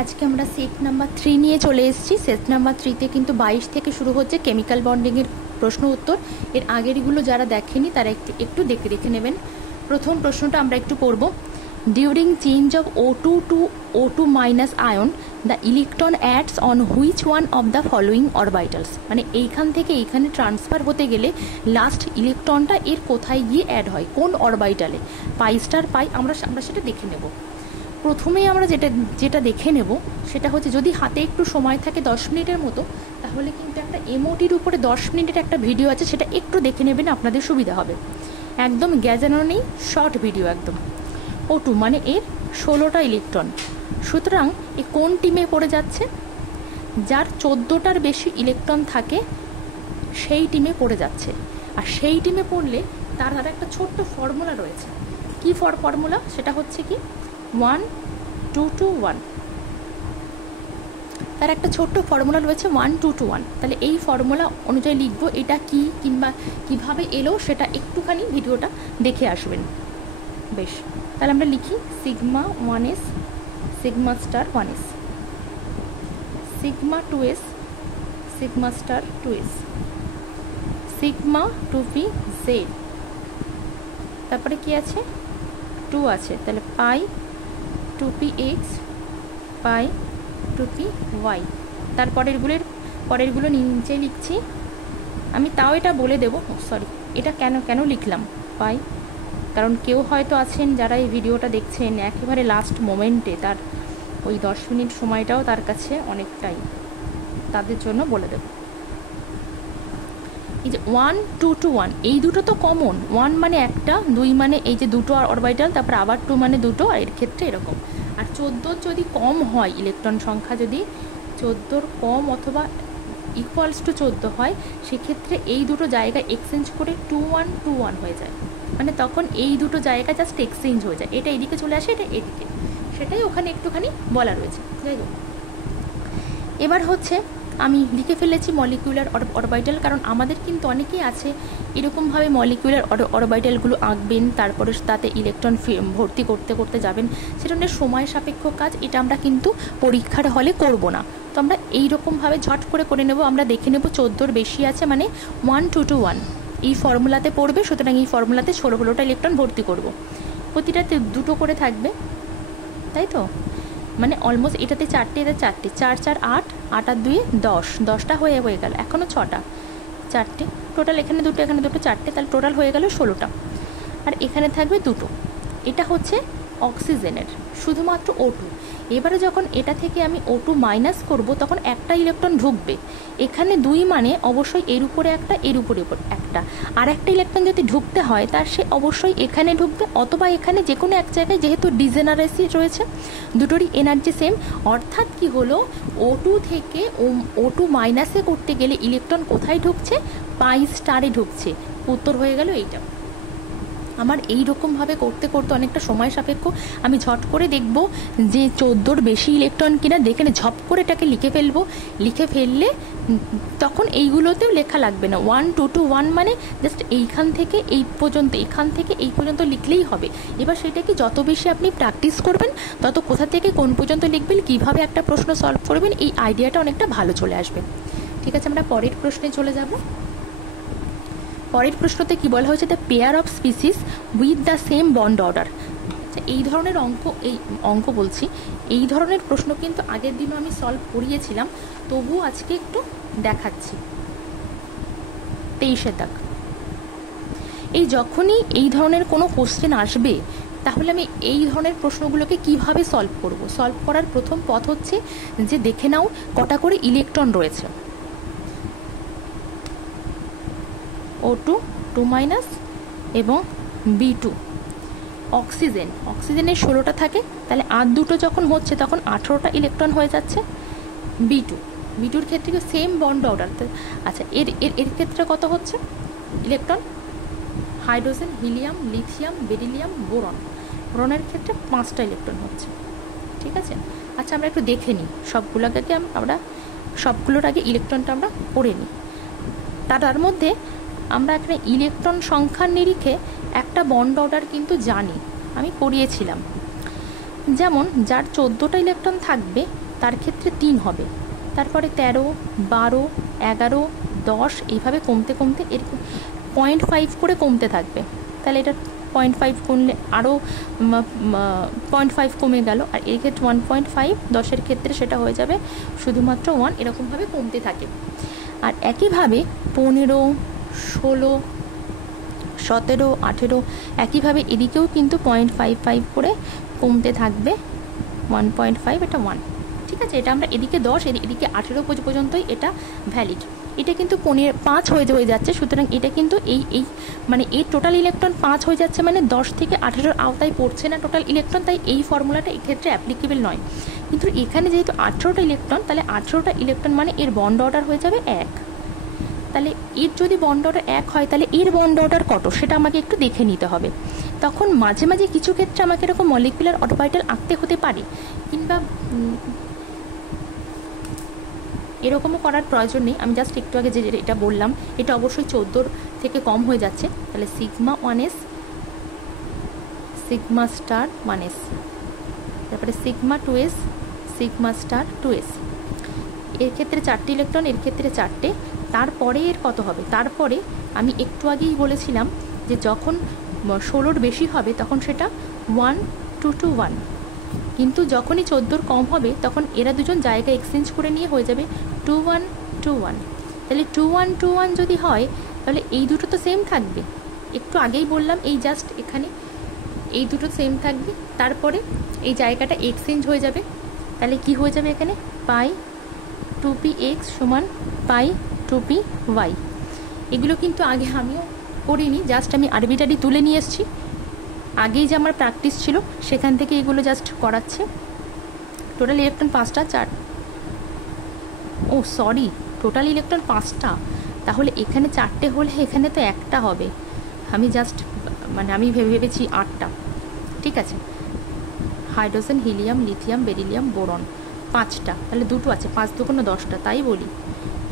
আজকে আমরা set number 3 নিয়ে চলে এসেছি। সেট নাম্বার 3তে কিন্তু 22 থেকে শুরু হচ্ছে কেমিক্যাল বন্ডিংয়ের প্রশ্ন উত্তর। এর আগেরগুলো যারা দেখেনি তারা একটু দেখে নেবেন। প্রথম প্রশ্নটা আমরা একটু পড়ব। During change of O2 to O2 minus ion the electron adds on which one of the following orbitals. মানে এইখান থেকে এইখানে ট্রান্সফার হতে গেলে লাস্ট ইলেকট্রনটা এর কোথায় গিয়ে অ্যাড হয়, কোন অরবাইটালে, পাই স্টার পাই, আমরা সেটা দেখে নেব। প্রথমেই আমরা যেটা দেখে নেব সেটা হচ্ছে, যদি হাতে একটু সময় থাকে 10 মিনিটের মতো, তাহলে কিন্তু একটা এমওটির উপরে 10 মিনিটের একটা ভিডিও আছে, সেটা একটু দেখে নেবেন, আপনাদের সুবিধা হবে। একদম গ্যাজানো নেই, শর্ট ভিডিও একদম। O2 মানে এর 16টা ইলেকট্রন, সুতরাং এ কোন টিমে পড়ে যাচ্ছে? যার 14টার বেশি ইলেকট্রন থাকে সেই টিমে পড়ে যাচ্ছে। আর সেই টিমে পড়লে তার একটা ছোট্ট ফর্মুলা রয়েছে। কি ফর্মুলা? সেটা হচ্ছে কি 1 2 2 1। তার একটা ছোট্ট ফর্মুলা রয়েছে 1 2 2 1। তাহলে এই ফর্মুলা অনুযায়ী লিখবো। এটা কি কিংবা কিভাবে এলো সেটা একটুখানি ভিডিওটা দেখে আসবেন। বেশ, তাহলে আমরা লিখি sigma 1s sigma star 1s, sigma 2s sigma star 2s, sigma 2p z, তারপরে কি আছে 2 আছে, তাহলে পাই 2px পাই 2py। পরেরগুলো নিচে লিখছি আমি। তাও এটা বলে দেবো, সরি, এটা কেন লিখলাম পাই, কারণ কেউ হয়তো আছেন যারা এই ভিডিওটা দেখছেন একেবারে লাস্ট মোমেন্টে, তার ওই 10 মিনিট সময়টাও তার কাছে অনেকটাই, তাদের জন্য বলে দেব। এই যে 1 2 2 1, এই দুটো তো কমন। 1 মানে একটা, 2 মানে এই যে দুটো অরবিটাল, তারপর আবার 2 মানে দুটো, আর এর ক্ষেত্রে এরকম। আর 14 যদি কম হয়, ইলেকট্রন সংখ্যা যদি 14 কম অথবা ইকুয়ালস টু 14 হয়, সেক্ষেত্রে এই দুটো জায়গা এক্সচেঞ্জ করে 2 1 2 1 হয়ে যায়। মানে তখন এই দুটো জায়গা জাস্ট এক্সচেঞ্জ হয়ে যায়, এটা এদিকে চলে আসে, এটা এদিকে, সেটাই ওখানে একটুখানি বলা রয়েছে। যাই হোক, এবার হচ্ছে আমি লিখে ফেলেছি মলিকিউলার অরবিটাল, কারণ আমাদের কিন্তু অনেকেই আছে এরকমভাবে মলিকিউলার অরবিটালগুলো আঁকবেন, তারপরে তাতে ইলেকট্রন ভর্তি করতে করতে যাবেন। সেটা অনেক সময় সাপেক্ষ কাজ, এটা আমরা কিন্তু পরীক্ষার হলে করব না। তো আমরা এইরকমভাবে ঝট করে নেব। আমরা দেখে নেব 14 বেশি আছে, মানে 1 2 2 1 এই ফর্মুলাতে পড়বে, সুতরাং এই ফর্মুলাতে 16টা ইলেকট্রন ভর্তি করব। প্রতিটাতে দুটো করে থাকবে, তাই তো? মানে অলমোস্ট এটাতে 4টে, এটা 4টে, 4 4 8, 8 আর 2 10, 10টা হয়ে গেল। এখনও 6টা, 4টে টোটাল, এখানে দুটো, এখানে দুটো, 4টে, তাহলে টোটাল হয়ে গেল 16টা। আর এখানে থাকবে দুটো। এটা হচ্ছে অক্সিজেনের শুধুমাত্র O2। এবারে যখন এটা থেকে আমি O2 মাইনাস করব, তখন একটা ইলেকট্রন ঢুকবে। এখানে 2 মানে অবশ্যই এর উপরে একটা, এর উপরে একটা। আর একটা ইলেকট্রন যদি ঢুকতে হয়, তার সে অবশ্যই এখানে ঢুকবে, অথবা এখানে যে কোনো এক জায়গায়, যেহেতু ডিজেনারেসি রয়েছে, দুটোরই এনার্জি সেম। অর্থাৎ কি হলো, O2 থেকে O2 মাইনাসে করতে গেলে ইলেকট্রন কোথায় ঢুকছে? পাই স্টারে ঢুকছে। উত্তর হয়ে গেল এইটা। আমার এই রকমভাবে করতে অনেকটা সময় সাপেক্ষ। আমি ঝট করে দেখব যে 14 বেশি ইলেকট্রন কিনা, দেখে ঝপ করে এটাকে লিখে ফেললে তখন এইগুলোতেও লেখা লাগবে না। 1 2 2 1 মানে জাস্ট এইখান থেকে এই পর্যন্ত, এখান থেকে এই পর্যন্ত লিখলেই হবে। এবার সেটাকে যত বেশি আপনি প্র্যাকটিস করবেন, তত কোথা থেকে কোন পর্যন্ত লিখবেন, কিভাবে একটা প্রশ্ন সলভ করবেন, এই আইডিয়াটা অনেকটা ভালো চলে আসবে। ঠিক আছে, আমরা পরের প্রশ্নে চলে যাব। পরের প্রশ্নতে কি বলা হয়েছে? The pair of species with the same bond order. এই ধরনের এই ধরনের প্রশ্ন কিন্তু আগের দিনও আমি সলভ করিয়েছিলাম, তবুও আজকে একটু দেখাচ্ছি। 23 দাগ। যখনই এই ধরনের কোনো কোশ্চেন আসবে, তাহলে আমি এই ধরনের প্রশ্নগুলোকে কিভাবে সলভ করব? সলভ করার প্রথম পথ হচ্ছে যে দেখে নাও কটা করে ইলেকট্রন রয়েছে। O2 2 মাইনাস এবং B2। অক্সিজেনের 16টা থাকে, তাহলে আর দুটো যখন হচ্ছে তখন 18টা ইলেকট্রন হয়ে যাচ্ছে। বিটুর ক্ষেত্রে সেম বন্ড অর্ডার। আচ্ছা, এর ক্ষেত্রে কত হচ্ছে electron? Hydrogen, helium, lithium, beryllium, বোরনের ক্ষেত্রে 5টা ইলেকট্রন হচ্ছে। ঠিক আছে, আচ্ছা আমরা একটু দেখে নিই সবগুলোর আগে ইলেকট্রনটা আমরা পড়ে নিই। তার মধ্যে আমরা এখানে ইলেকট্রন সংখ্যার নিরিখে একটা বন্ড অর্ডার কিন্তু জানি, আমি পড়িয়েছিলাম। যেমন যার 14টা ইলেকট্রন থাকবে তার ক্ষেত্রে 3 হবে, তারপরে 13, 12, 11, 10 এইভাবে কমতে কমতে এরকম 0.5 করে কমতে থাকবে। তাহলে এটা 0.5 কমলে আরও 0.5 কমে গেল, আর এই ক্ষেত্রে 1.5, 10-এর ক্ষেত্রে সেটা হয়ে যাবে শুধুমাত্র 1, এরকমভাবে কমতে থাকে। আর একইভাবে 15, 16, 17, 18 একইভাবে এদিকেও কিন্তু 0.55 করে কমতে থাকবে, 1.5, এটা 1। ঠিক আছে, এটা আমরা এদিকে 10, এদিকে 18 পর্যন্তই এটা ভ্যালিড। এটা কিন্তু 5 হয়ে যাচ্ছে, সুতরাং এটা কিন্তু এই মানে এই টোটাল ইলেকট্রন 5 হয়ে যাচ্ছে, মানে 10 থেকে 18-র আওতায় পড়ছে না টোটাল ইলেকট্রন, তাই এই ফর্মুলাটা এক্ষেত্রে অ্যাপ্লিকেবল নয়। কিন্তু এখানে যেহেতু 18টা ইলেকট্রন, তাহলে 18টা ইলেকট্রন মানে এর বন্ড অর্ডার হয়ে যাবে 1। তাহলে এর যদি বন্ড অর্ডার 1 হয়, তাহলে এর বন্ড অর্ডার কত সেটা আমাকে একটু দেখে নিতে হবে। তখন মাঝে মাঝে কিছু ক্ষেত্রে আমাকে এরকম মলিকুলার অরবিটাল আঁকতে হতে পারে, কিংবা এরকমও করার প্রয়োজন নেই। আমি জাস্ট একটু আগে যে এটা বললাম, এটা অবশ্যই 14 থেকে কম হয়ে যাচ্ছে, তাহলে sigma 1s, sigma star 1s, তারপরে sigma 2s, sigma star 2s। এর ক্ষেত্রে 4টে ইলেকট্রন, এর ক্ষেত্রে 4টে। তারপরে এর কত হবে? তারপরে আমি একটু আগেই বলেছিলাম যে যখন 16-র বেশি হবে তখন সেটা 1, 2 to 1, কিন্তু যখনই 14-র কম হবে তখন এরা দুজন জায়গা এক্সচেঞ্জ করে নিয়ে হয়ে যাবে 2, 1, 2, 1। তাহলে 2, 1, 2, 1 যদি হয়, তাহলে এই দুটো তো সেম থাকবে, একটু আগেই বললাম এই জাস্ট এখানে এই দুটো সেম থাকবে, তারপরে এই জায়গাটা এক্সচেঞ্জ হয়ে যাবে। তাহলে কি হয়ে যাবে এখানে? পাই 2px সমান পাই 2py। এগুলো কিন্তু আগে আমিও করিনি, জাস্ট আমি আরবিটারি তুলে নিয়ে এসেছি, আগেই যে আমার প্র্যাকটিস ছিল সেখান থেকে এগুলো জাস্ট করাচ্ছে। টোটাল ইলেকট্রন 5টা, 4, ও সরি, টোটাল ইলেকট্রন 5টা, তাহলে এখানে 4টে হলে এখানে তো 1টা হবে। আমি জাস্ট মানে আমি ভেবেছি 8টা। ঠিক আছে, hydrogen, helium, lithium, beryllium, boron 5টা, তাহলে 2টো আছে, 5 দুগুণ 10টা, তাই বলি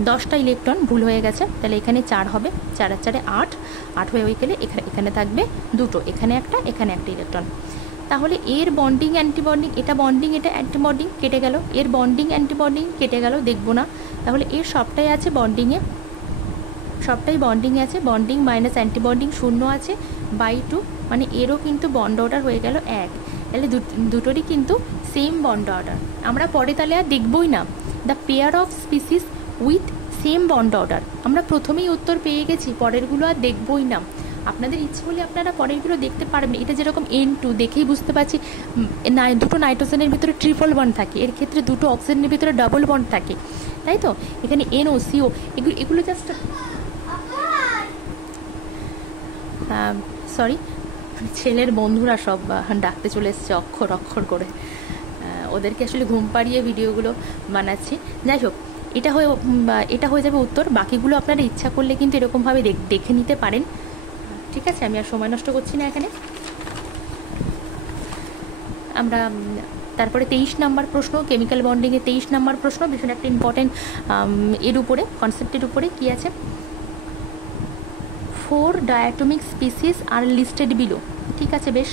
10টা ইলেকট্রন ভুল হয়ে গেছে। তাহলে এখানে 4 হবে, 4 আর 4 8, 8 হয়ে গেলে এখানে থাকবে 2টো, এখানে একটা, এখানে একটা ইলেকট্রন। তাহলে এর বন্ডিং অ্যান্টিবন্ডিং, এটা বন্ডিং এটা অ্যান্টিবন্ডিং কেটে গেল, এর বন্ডিং অ্যান্টিবন্ডিং কেটে গেল, দেখবো না। তাহলে এর সবটাই আছে বন্ডিংয়ে, সবটাই বন্ডিংয়ে আছে, বন্ডিং মাইনাস অ্যান্টিবন্ডিং 0 আছে বাই 2, মানে এরও কিন্তু বন্ড অর্ডার হয়ে গেল 1। তাহলে দুটোরই কিন্তু সেম বন্ড অর্ডার। আমরা পরে তাহলে আর দেখবই না the pair of species with same bond order, আমরা প্রথমেই উত্তর পেয়ে গেছি, পরেরগুলো আর দেখবই না। আপনাদের ইচ্ছে হলে আপনারা পরেরগুলো দেখতে পারবেন। এটা যেরকম N2 দেখেই বুঝতে পারছি দুটো নাইট্রোজেনের ভিতরে ট্রিপল বন্ড থাকে, এর ক্ষেত্রে দুটো অক্সিজেনের ভিতরে ডাবল বন্ড থাকে, তাই তো? এখানে NO CO এগুলো জাস্ট সরি, ছেলের বন্ধুরা সব ডাকতে চলে এসছে অক্ষর অক্ষর করে, ওদেরকে আসলে ঘুম পাড়িয়ে ভিডিওগুলো বানাচ্ছি। যাই হোক, এটা হয়ে যাবে উত্তর। বাকিগুলো আপনারা ইচ্ছা করলে কিন্তু এরকমভাবে দেখে নিতে পারেন। ঠিক আছে, আমি আর সময় নষ্ট করছি না এখানে। আমরা তারপরে 23 নাম্বার প্রশ্ন, কেমিক্যাল বন্ডিংয়ে 23 নাম্বার প্রশ্ন, ভীষণ একটা ইম্পর্টেন্ট এর উপরে, কনসেপ্টের উপরে কি আছে। 4 diatomic species are listed below। ঠিক আছে, বেশ।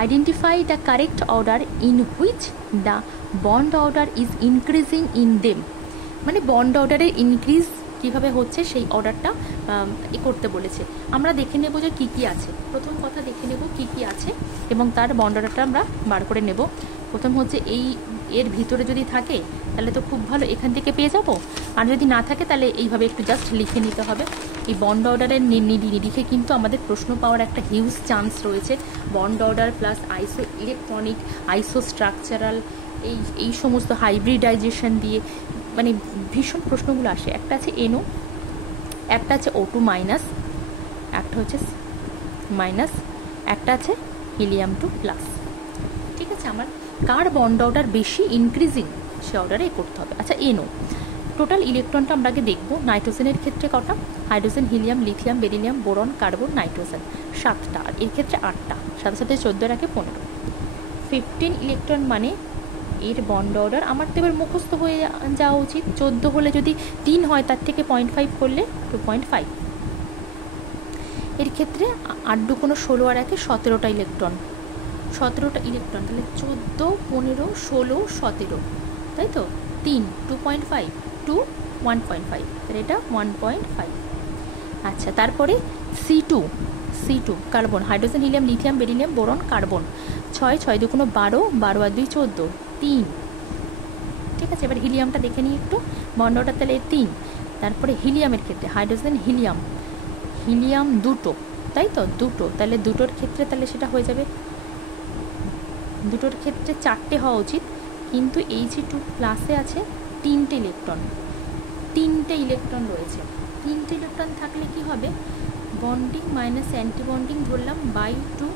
Identify the correct order in which the bond order is increasing in them, মানে বন্ড অর্ডারের ইনক্রিজ কীভাবে হচ্ছে সেই অর্ডারটা করতে বলেছে। আমরা দেখে নেব যে কী কী আছে। প্রথম কথা দেখে নেব কী কী আছে এবং তার বন্ড অর্ডারটা আমরা বার করে নেব। প্রথম হচ্ছে এর ভিতরে যদি থাকে তাহলে তো খুব ভালো, এখান থেকে পেয়ে যাব। আর যদি না থাকে তাহলে এইভাবে একটু জাস্ট লিখে নিতে হবে। এই বন্ড অর্ডারের নিরিখে কিন্তু আমাদের প্রশ্ন পাওয়ার একটা হিউজ চান্স রয়েছে। বন্ড অর্ডার প্লাস আইসো ইলেকট্রনিক, আইসো স্ট্রাকচারাল, এই সমস্ত হাইব্রিডাইজেশন দিয়ে মানে ভীষণ প্রশ্নগুলো আসে। একটা আছে NO, একটা আছে O2 মাইনাস, একটা হচ্ছে মাইনাস, একটা আছে হিলিয়াম 2 প্লাস। ঠিক আছে, আমার কার বন্ড অর্ডার বেশি ইনক্রিজিং সে অর্ডারে করতে হবে। আচ্ছা, NO টোটাল ইলেকট্রনটা আমরা আগে দেখবো। নাইট্রোজেনের ক্ষেত্রে কটা? Hydrogen, helium, lithium, beryllium, boron, carbon, nitrogen 7টা, আর এর ক্ষেত্রে 8টা, সাথে সাথে 14 রাখে 15। 15 ইলেকট্রন মানে এর বন্ড অর্ডার আমার তো এবার মুখস্থ হয়ে যাওয়া উচিত। 14 হলে যদি 3 হয় তার থেকে 0.5 করলে 2.5। এর ক্ষেত্রে 8 দুগুণ 16 আর একে 17টা ইলেকট্রন, 17টা ইলেকট্রন, তাহলে 14, 15, 16, 17, তাই তো 3 2.5 2 1.5, তাহলে এটা 1.5। আচ্ছা, তারপরে C2 carbon, hydrogen helium lithium beryllium boron carbon. 6 6 2 12, 12 আর 2 14, 3। ঠিক আছে, এবার হিলিয়ামটা দেখে নিই একটু, বন্ডটা তাহলে 3। তারপরে হিলিয়ামের ক্ষেত্রে হাইড্রোজেন হিলিয়াম দুটো, তাই তো দুটো, তাহলে দুটোর ক্ষেত্রে তাহলে সেটা হয়ে যাবে, দুটোর ক্ষেত্রে 4টে হওয়া উচিত, কিন্তু He2 প্লাসে আছে 3টে ইলেকট্রন, 3টে ইলেকট্রন রয়েছে। 3টে ইলেকট্রন থাকলে কি হবে, বন্ডিং মাইনাস অ্যান্টি বন্ডিং ধরলাম বাই 2,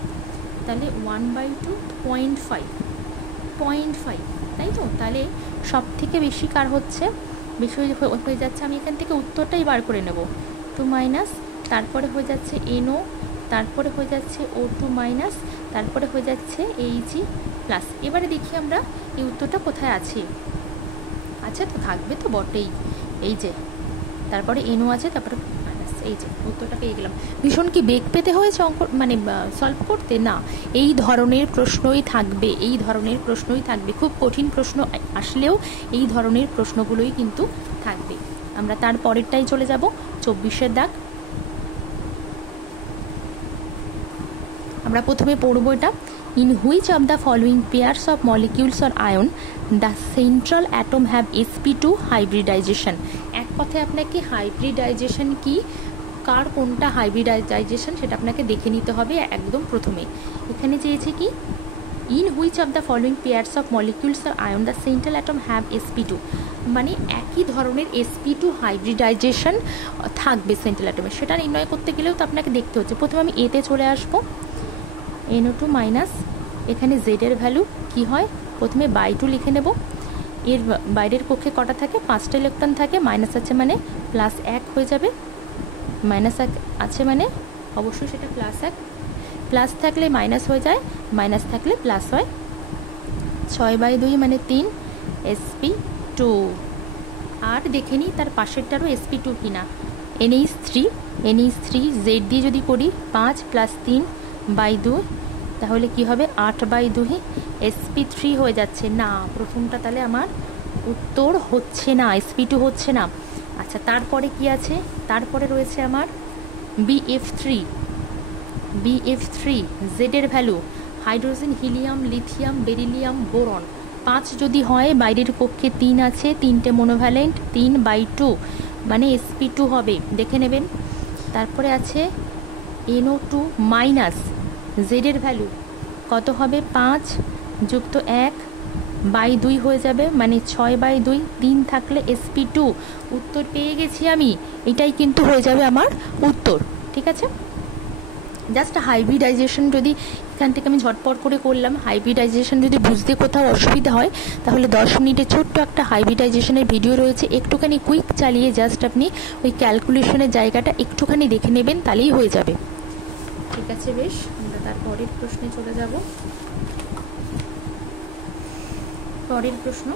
তাহলে 1/2 0.5, তাই তো। তাহলে সব থেকে বেশি কার হচ্ছে, বেশি হয়ে যাচ্ছে, আমি এখান থেকে উত্তরটাই বার করে নেব, 2-, তারপরে হয়ে যাচ্ছে NO, তারপরে হয়ে যাচ্ছে O2-, তারপরে হয়ে যাচ্ছে He+। এবারে দেখি আমরা এই উত্তরটা কোথায় আছে। আচ্ছা, তো থাকবে তো বটেই, এই যে তারপরে NO আছে, তারপরে মাইনাস, এই যে উত্তরটা পেয়ে গেলাম। ভীষণ কি বেগ পেতে হয়েছে অঙ্ক মানে সলভ করতে? না, এই ধরনের প্রশ্নই থাকবে, এই ধরনের প্রশ্নই থাকবে, খুব কঠিন প্রশ্ন আসলেও এই ধরনের প্রশ্নগুলোই কিন্তু থাকবে। আমরা তার পরেরটাই চলে যাব, 24-এর দাগ। আমরা প্রথমে পড়ব এটা, in which of the following pairs of molecules or ion the central atom have sp2 hybridization. এক কথায় আপনাকে হাইব্রিডাইজেশন কি, কার কোনটা হাইব্রিডাইজেশন সেটা আপনাকে দেখে নিতে হবে একদম প্রথমে। এখানে চেয়েছে কি, in which of the following pairs of molecules or ion the central atom have sp2, মানে একই ধরনের sp2 হাইব্রিডাইজেশন থাকবে সেন্ট্রাল অ্যাটমে, সেটা নির্ণয় করতে গেলেও তো আপনাকে দেখতে হচ্ছে। প্রথমে আমি এতে চলে আসবো, NO2-, এখানে Z এর ভ্যালু কি হয়, প্রথমে বাই 2 লিখে নেব, এর বাইরের কক্ষে কটা থাকে, 5টা ইলেকট্রন থাকে, মাইনাস আছে মানে +1 হয়ে যাবে, মাইনাস আছে মানে অবশ্যই সেটা +1, প্লাস থাকলে মাইনাস হয়ে যায়, মাইনাস থাকলে প্লাস হয়, 6/2 মানে 3 sp2। আর দেখে নিই তার পাশেরটারও sp2 কিনা, NH3 Z দিয়ে যদি করি 5 + 3/2, তাহলে কি হবে 8/2 sp3 হয়ে যাচ্ছে। না, প্রথমটা তাহলে আমার উত্তর হচ্ছে না, sp2 হচ্ছে না। আচ্ছা, তারপরে কি আছে, তারপরে রয়েছে আমার BF3 Z এর value, hydrogen helium lithium beryllium boron, 5 যদি হয়, বাইরের কক্ষে 3 আছে, 3টে মনোভ্যালেন্ট, 3/2 মানে sp2 হবে, দেখে নেবেন। তারপরে আছে NO2-, Z এর ভ্যালু কত হবে, 5 + 1/2 হয়ে যাবে, মানে 6/2, 3 থাকলে sp2, উত্তর পেয়ে গেছি আমি, এটাই কিন্তু হয়ে যাবে আমার উত্তর। ঠিক আছে, জাস্ট হাইব্রিডাইজেশন যদি এখান থেকে আমি ঝটপট করে করলাম, হাইব্রিডাইজেশন যদি বুঝতে কোথাও অসুবিধা হয় তাহলে 10 মিনিটে ছোট্ট একটা হাইব্রিডাইজেশনের ভিডিও রয়েছে, একটুখানি কুইক চালিয়ে জাস্ট আপনি ওই ক্যালকুলেশনের জায়গাটা একটুখানি দেখে নেবেন, তাহলেই হয়ে যাবে। ঠিক আছে, বেশ, আমরা তার পরের প্রশ্নে চলে যাব। পরের প্রশ্ন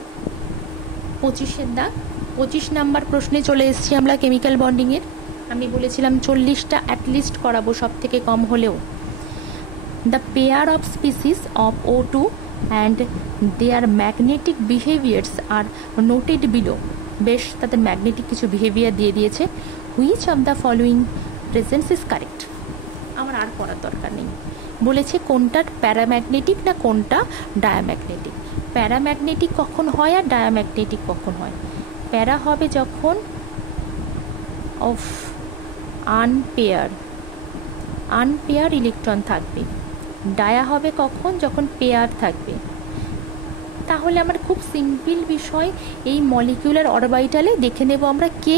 25-এর দাগ, 25 নাম্বার প্রশ্নে চলে এসেছি আমরা কেমিক্যাল বন্ডিংয়ের। আমি বলেছিলাম 40টা অ্যাটলিস্ট করাবো, সব থেকে কম হলেও। The pair of species of O2 and their magnetic behaviours are noted below. বেশ, তাদের ম্যাগনেটিক কিছু বিহেভিয়ার দিয়ে দিয়েছে। Which of the following presence is correct, আমার আর পড়ার দরকার নেই। বলেছে কোনটা প্যারাম্যাগনেটিক না কোনটা ডায়াম্যাগনেটিক। প্যারাম্যাগনেটিক কখন হয় আর ডায়াম্যাগনেটিক কখন হয়? প্যারা হবে যখন অফ আনপেয়ার ইলেকট্রন থাকবে, ডায়া হবে কখন, যখন পেয়ার থাকবে। তাহলে আমার খুব সিম্পল বিষয়, এই মলিকিউলার অরবিটালে দেখে নেব আমরা কে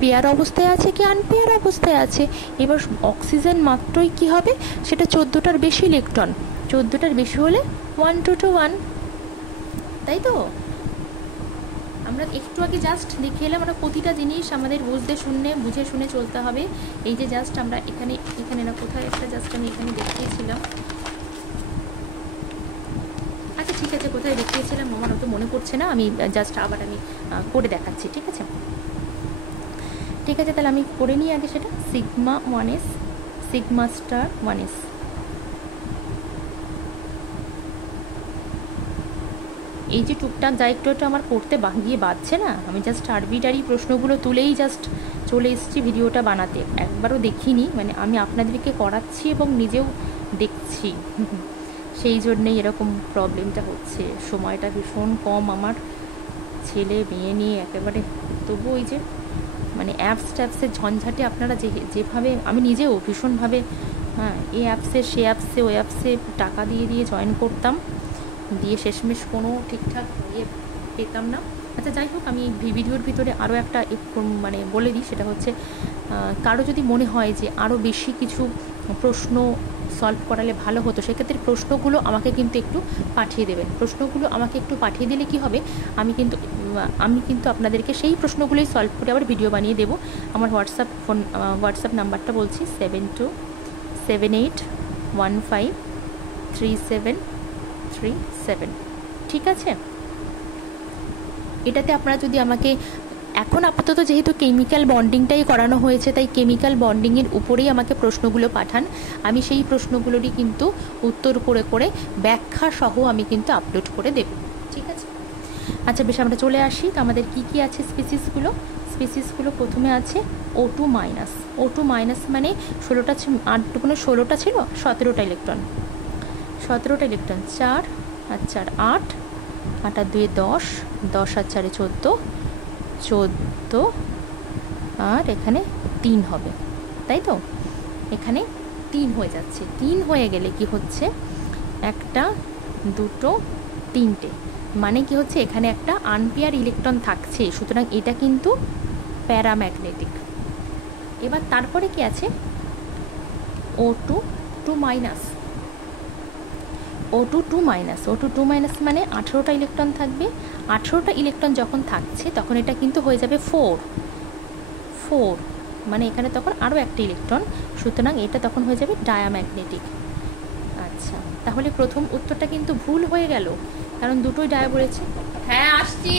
পেয়ার অবস্থায় আছে, কে আনপেয়ার অবস্থায় আছে। এবার অক্সিজেন মাত্রই কি হবে, সেটা 14টার বেশি ইলেকট্রন, 14টার বেশি হলে 1-2-1, তাই তো। আমরা একটু আগে জাস্ট দেখে এলাম, আমরা প্রতিটা জিনিস আমাদের বুঝে শুনে চলতে হবে। এই যে জাস্ট আমরা এখানে না কোথায় একটা জাস্ট আমি এখানে দেখিয়েছিলাম, আচ্ছা ঠিক আছে, কোথায় দেখিয়েছিলাম আমার অত মনে পড়ছে না, আমি জাস্ট আবার আমি করে দেখাচ্ছি। ঠিক আছে, তাহলে আমি করে নিই আগে সেটা। σ1s, σ*1s, এই যে টুকটাক যা একটু একটু আমার করতে গিয়ে বাজছে না, আমি জাস্ট আরবিটারি প্রশ্নগুলো তুলেই জাস্ট চলে এসেছি ভিডিওটা বানাতে, একবারও দেখিনি, মানে আমি আপনাদেরকে করাচ্ছি এবং নিজেও দেখছি, সেই জন্যেই এরকম প্রবলেমটা হচ্ছে। সময়টা ভীষণ কম আমার, ছেলে মেয়ে নিয়ে একেবারে। তবু ওই যে মানে ট্যাপসের ঝঞ্ঝাটে আপনারা যেভাবে, আমি নিজেও ভীষণভাবে, হ্যাঁ, এই অ্যাপসে সে অ্যাপসে ওই অ্যাপসে টাকা দিয়ে জয়েন করতাম, দিয়ে শেষমেশ কোনো ঠিকঠাক পেতাম না। আচ্ছা যাই হোক, আমি এই ভিডিওর ভিতরে আরও একটা মানে বলে দিই, সেটা হচ্ছে কারো যদি মনে হয় যে আরও বেশি কিছু প্রশ্ন সলভ করালে ভালো হতো, সেক্ষেত্রে প্রশ্নগুলো আমাকে কিন্তু একটু পাঠিয়ে দেবেন। প্রশ্নগুলো আমাকে একটু পাঠিয়ে দিলে কি হবে, আমি কিন্তু আপনাদেরকে সেই প্রশ্নগুলোই সলভ করে আবার ভিডিও বানিয়ে দেবো। আমার হোয়াটসঅ্যাপ নাম্বারটা বলছি 7278153737, ঠিক আছে? এটাতে আপনারা যদি আমাকে, এখন আপাতত যেহেতু কেমিক্যাল বন্ডিংটাই করানো হয়েছে, তাই কেমিক্যাল বন্ডিংয়ের উপরেই আমাকে প্রশ্নগুলো পাঠান, আমি সেই প্রশ্নগুলোরই কিন্তু উত্তর করে করে ব্যাখ্যা সহ আমি কিন্তু আপলোড করে দেব, ঠিক আছে? আচ্ছা বেশ, আমরা চলে আসি। তো আমাদের কী আছে স্পিসিসগুলো প্রথমে আছে O2 মাইনাস। O2 মাইনাস মানে 16টা, 8 ছিল 17টা ইলেকট্রন, 4 আর 4 8, 8 আর 2 10, 10 আর 4 14, আর এখানে 3 হবে, তাই তো? এখানে 3 হয়ে যাচ্ছে। 3 হয়ে গেলে কি হচ্ছে, 1 2 3টে, মানে কি হচ্ছে, এখানে একটা আনপেয়ার ইলেকট্রন থাকছে, সুতরাং এটা কিন্তু প্যারাম্যাগনেটিক। এবার তারপরে কি আছে, O2 2 মাইনাস। O2 2 মাইনাস মানে 18টা ইলেকট্রন থাকবে। 18টা ইলেকট্রন যখন থাকছে তখন এটা কিন্তু হয়ে যাবে 4, মানে এখানে তখন আরও একটা ইলেকট্রন, সুতরাং এটা তখন হয়ে যাবে ডায়াম্যাগনেটিক। আচ্ছা, তাহলে প্রথম উত্তরটা কিন্তু ভুল হয়ে গেল, কারণ দুটোই ডায়া বলেছে। হ্যাঁ আসছি।